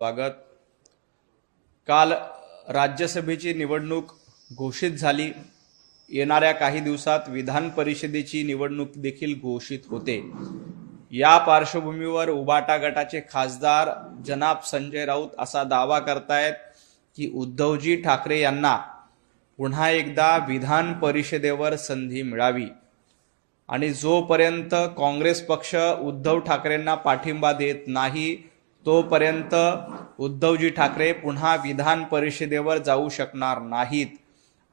स्वागत। काल राज्यसभेची निवडणूक घोषित झाली। येणाऱ्या काही दिवसात विधान परिषदेची निवडणूक देखील घोषित होते। या पार्श्वभूमीवर उबाटा गटाचे खासदार जनाब संजय राऊत असा दावा करतायत की उद्धवजी ठाकरे यांना पुन्हा एकदा विधान परिषदेवर संधी मिळावी आणि जोपर्यंत काँग्रेस पक्ष उद्धव ठाकरेंना पाठिंबा देत नाही तोपर्यंत उद्धवजी ठाकरे पुन्हा विधान परिषदेवर जाऊ शकणार नाहीत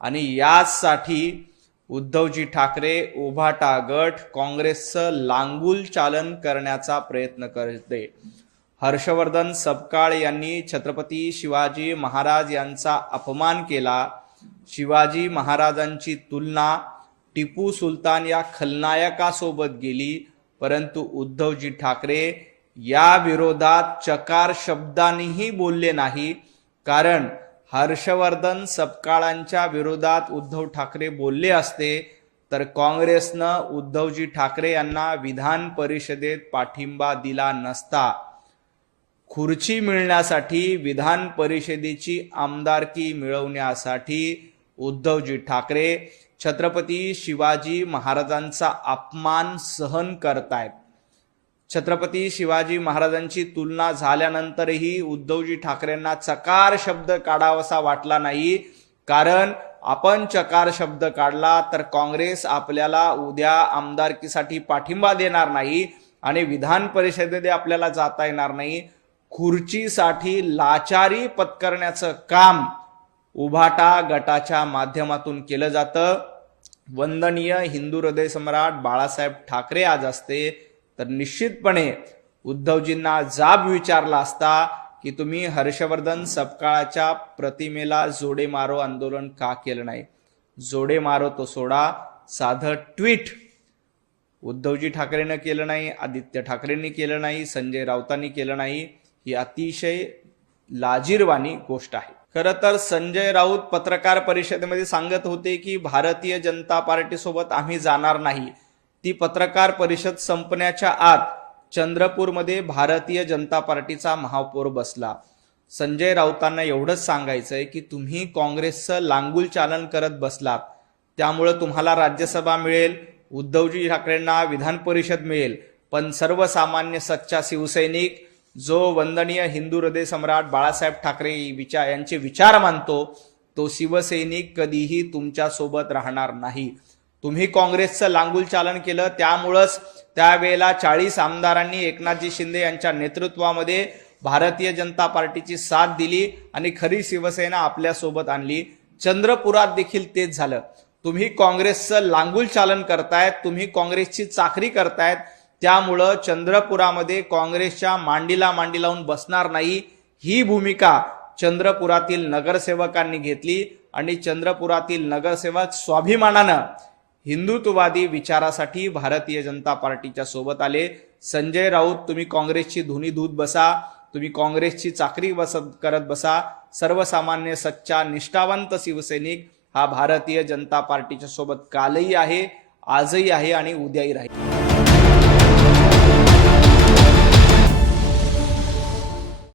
आणि यासाठी उद्धवजी ठाकरे उभाटा गट काँग्रेसचं लांगुल चालन करण्याचा प्रयत्न करते। हर्षवर्धन सपकाळ यांनी छत्रपती शिवाजी महाराज यांचा अपमान केला। शिवाजी महाराजांची तुलना टिपू सुलतान या खलनायकासोबत गेली, परंतु उद्धवजी ठाकरे या विरोधात चकार शब्दानेही बोलले नाही। कारण हर्षवर्धन सपकाळांच्या विरोधात उद्धव ठाकरे बोलले असते तर काँग्रेसनं उद्धवजी ठाकरे यांना विधान परिषदेत पाठिंबा दिला नसता। खुर्ची मिळण्यासाठी, विधान परिषदेची आमदारकी मिळवण्यासाठी उद्धवजी ठाकरे छत्रपती शिवाजी महाराजांचा अपमान सहन करतायत। छत्रपती शिवाजी महाराजांची तुलना झाल्यानंतरही उद्धवजी ठाकरेंना चकार शब्द काढावासा वाटला नाही। कारण आपण चकार शब्द काढला तर काँग्रेस आपल्याला उद्या आमदारकीसाठी पाठिंबा देणार नाही आणि विधान परिषदेत आपल्याला जाता येणार नाही। खुर्चीसाठी लाचारी पत्करण्याचं काम उभाटा गटाच्या माध्यमातून केलं जातं। वंदनीय हिंदू हृदय सम्राट बाळासाहेब ठाकरे आज असते तर निश्चितपणे उद्धवजींना जाब विचारला असता की तुम्ही हर्षवर्धन सपकाळाच्या प्रतिमेला जोडे मारो आंदोलन का केलं नाही। जोडे मारो तो सोडा, साधं ट्विट उद्धवजी ठाकरेंनी केलं नाही, आदित्य ठाकरेंनी केलं नाही, संजय राऊतांनी केलं नाही। ही अतिशय लाजिरवाणी गोष्ट आहे। खरं तर संजय राऊत पत्रकार परिषदेमध्ये सांगत होते की भारतीय जनता पार्टी सोबत आम्ही जाणार नाही। ती पत्रकार परिषद संपण्याच्या आत चंद्रपूरमध्ये भारतीय जनता पार्टीचा महापौर बसला। संजय राऊतांना एवढंच सांगायचंय की तुम्ही काँग्रेसचं लांगुल चालन करत बसलात, त्यामुळे तुम्हाला राज्यसभा मिळेल, उद्धवजी ठाकरेंना विधान परिषद मिळेल, पण सर्वसामान्य सच्चा शिवसैनिक जो वंदनीय हिंदू हृदय सम्राट बाळासाहेब ठाकरे यांचे विचार मानतो तो शिवसैनिक कधीही तुमच्या सोबत राहणार नाही। तुम्ही काँग्रेसचं लांगुल चालन केलं, त्यामुळेच त्यावेळेला 40 आमदारांनी एकनाथजी शिंदे यांच्या नेतृत्वामध्ये भारतीय जनता पार्टीची साथ दिली आणि खरी शिवसेना आपल्या सोबत आणली। चंद्रपुरात देखील तेच झालं। तुम्ही काँग्रेसचं लांगुल चालन करतायत, तुम्ही काँग्रेसची चाकरी करतायत, त्यामुळं चंद्रपुरामध्ये काँग्रेसच्या मांडीला मांडी लावून बसणार नाही ही भूमिका चंद्रपुरातील नगरसेवकांनी घेतली आणि चंद्रपुरातील नगरसेवक स्वाभिमानानं हिंदुत्ववादी विचारासाठी भारतीय जनता पार्टीच्या सोबत आले। संजय राऊत, तुम्ही काँग्रेसची धुनी धूत बसा, तुम्ही काँग्रेसची चाकरी करत बसा। सर्वसामान्य सच्चा निष्ठावंत शिवसैनिक हा भारतीय जनता पार्टीच्या सोबत कालही आहे, आजही आहे आणि उद्याही राहील।